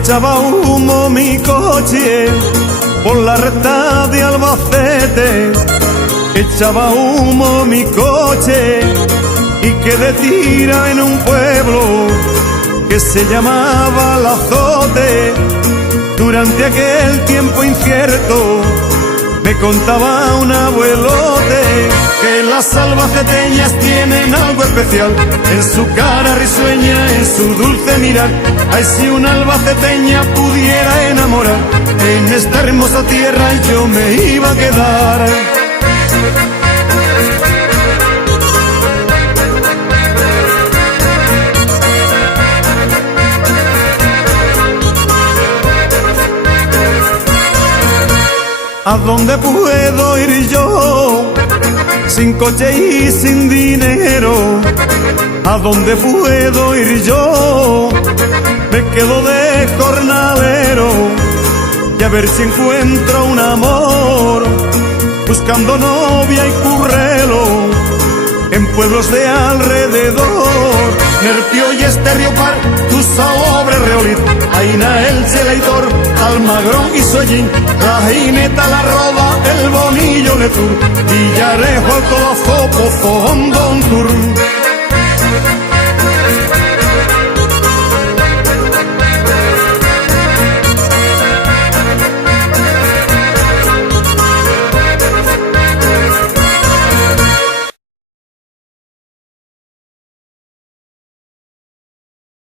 echaba humo mi coche por la recta de Albacete, echaba humo mi coche y quedé tirado en un pueblo que se llamaba El Azote. Durante aquel tiempo incierto me contaba un abuelote que las albaceteñas tienen algo especial en su cara risueña, en su dulce mirar. Ay, si una albaceteña pudiera enamorar, en esta hermosa tierra yo me iba a quedar. ¿A dónde puedo ir yo sin coche y sin dinero? ¿A dónde puedo ir yo? Me quedo de jornalero y a ver si encuentro un amor, buscando novia y currelo en pueblos de alrededor. Nerpio y Esterriopar, tu Salobre, Reolit, Aina, Elche, Leitor, Almagrón y Sollín, la Jineta, la Roda, el Bonillo, Letur, Villarejo, Alcodozo, Pozo, Hondo, Ontur.